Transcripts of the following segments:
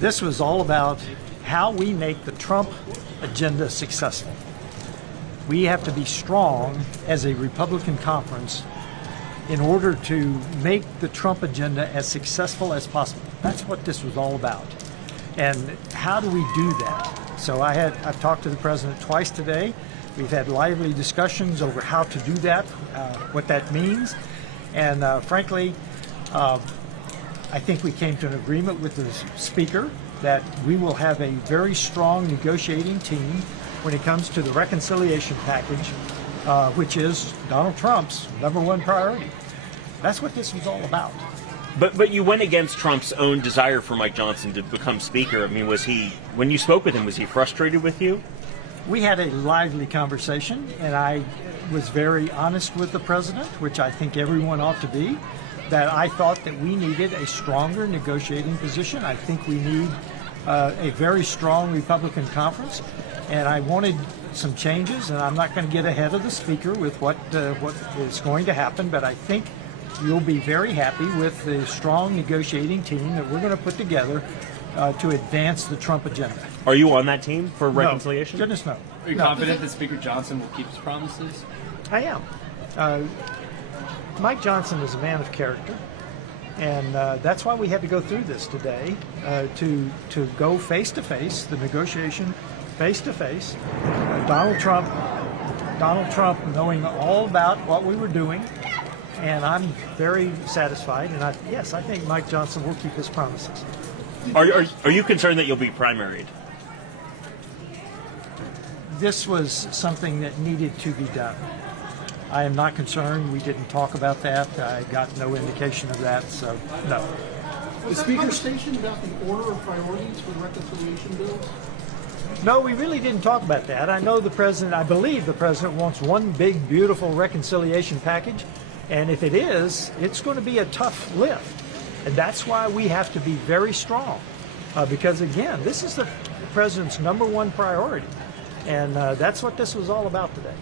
This was all about how we make the Trump agenda successful. We have to be strong as a Republican conference in order to make the Trump agenda as successful as possible. That's what this was all about. And how do we do that? So I've talked to the president twice today. We've had lively discussions over how to do that, what that means. And frankly, I think we came to an agreement with the speaker that we will have a very strong negotiating team when it comes to the reconciliation package, which is Donald Trump's #1 priority. That's what this was all about. But you went against Trump's own desire for Mike Johnson to become speaker. I mean, when you spoke with him, was he frustrated with you? We had a lively conversation, and I was very honest with the president, which I think everyone ought to be, that I thought that we needed a stronger negotiating position. I think we need a very strong Republican conference, and I wanted some changes, and I'm not going to get ahead of the speaker with what is going to happen, but I think you'll be very happy with the strong negotiating team that we're going to put together to advance the Trump agenda. Are you on that team for reconciliation? No, goodness no. Are you confident that Speaker Johnson will keep his promises? I am. Mike Johnson is a man of character, and that's why we had to go through this today, to go face-to-face, the negotiation face-to-face. Donald Trump knowing all about what we were doing, and I'm very satisfied, and yes, I think Mike Johnson will keep his promises. Are you concerned that you'll be primaried? This was something that needed to be done. I am not concerned. We didn't talk about that. I got no indication of that, so no. Was there a conversation about the order of priorities for the reconciliation bills? No, we really didn't talk about that. I believe the president wants one big, beautiful reconciliation package, and if it is, it's going to be a tough lift. And that's why we have to be very strong, because again, this is the president's #1 priority, and that's what this was all about today.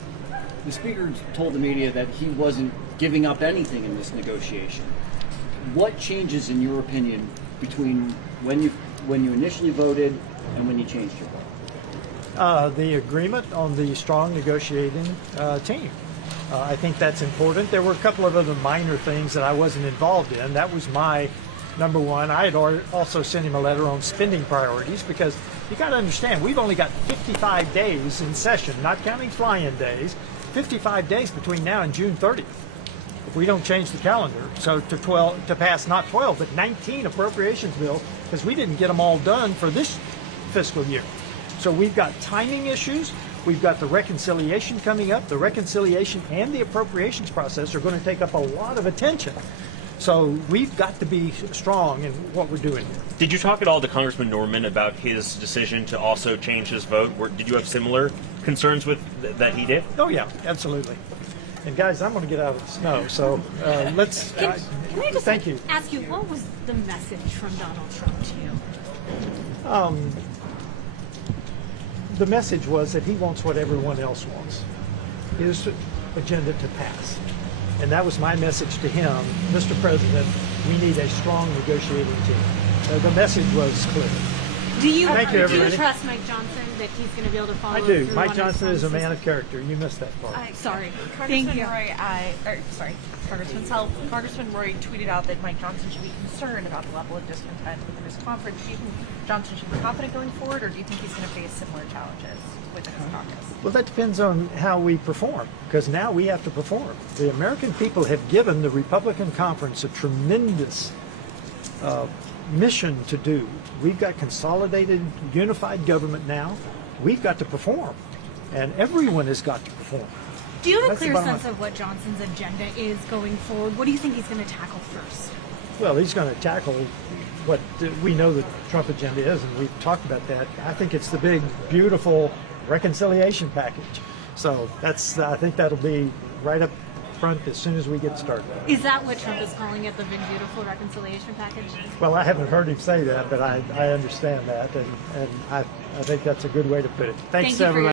The speaker told the media that he wasn't giving up anything in this negotiation. What changes, in your opinion, between when you initially voted and when you changed your vote? The agreement on the strong negotiating team. I think that's important. There were a couple of other minor things that I wasn't involved in. That was my #1. I had also sent him a letter on spending priorities, because you got to understand, we've only got 55 days in session, not counting fly-in days, 55 days between now and June 30th. If we don't change the calendar, so to pass not 12 but 19 appropriations bills, because we didn't get them all done for this fiscal year. So we've got timing issues. We've got the reconciliation coming up. The reconciliation and the appropriations process are going to take up a lot of attention. So we've got to be strong in what we're doing here. Did you talk at all to Congressman Norman about his decision to also change his vote? Did you have similar concerns with that he did? Oh yeah, absolutely. And guys, I'm going to get out of the snow, so let's. Can I just thank you. ask you, what was the message from Donald Trump to you? The message was that he wants what everyone else wants, his agenda to pass. And that was my message to him. Mr. President, we need a strong negotiating team. The message was clear. Do you everybody. trust Mike Johnson that he's going to be able to follow I do. through Mike on Johnson his is a man promises? of character. You missed that part. Sorry. Congressman Thank you. Congressman Roy tweeted out that Mike Johnson should be concerned about the level of discontent within his conference. Do you think Johnson should be confident going forward, or do you think he's going to face similar challenges within his caucus? Well, that depends on how we perform, because now we have to perform. The American people have given the Republican conference a tremendous mission to do. We've got consolidated, unified government now. We've got to perform, and everyone has got to perform. Do you have a That's the clear bottom sense line. of what Johnson's agenda is going forward? What do you think he's going to tackle first? Well, he's going to tackle what we know the Trump agenda is, and we've talked about that. I think it's the big, beautiful reconciliation package. So I think that'll be right up front as soon as we get started. Is that what Trump is calling it, the big, beautiful reconciliation package? Well, I haven't heard him say that, but I understand that, and I think that's a good way to put it. Thanks, Thank you for everybody.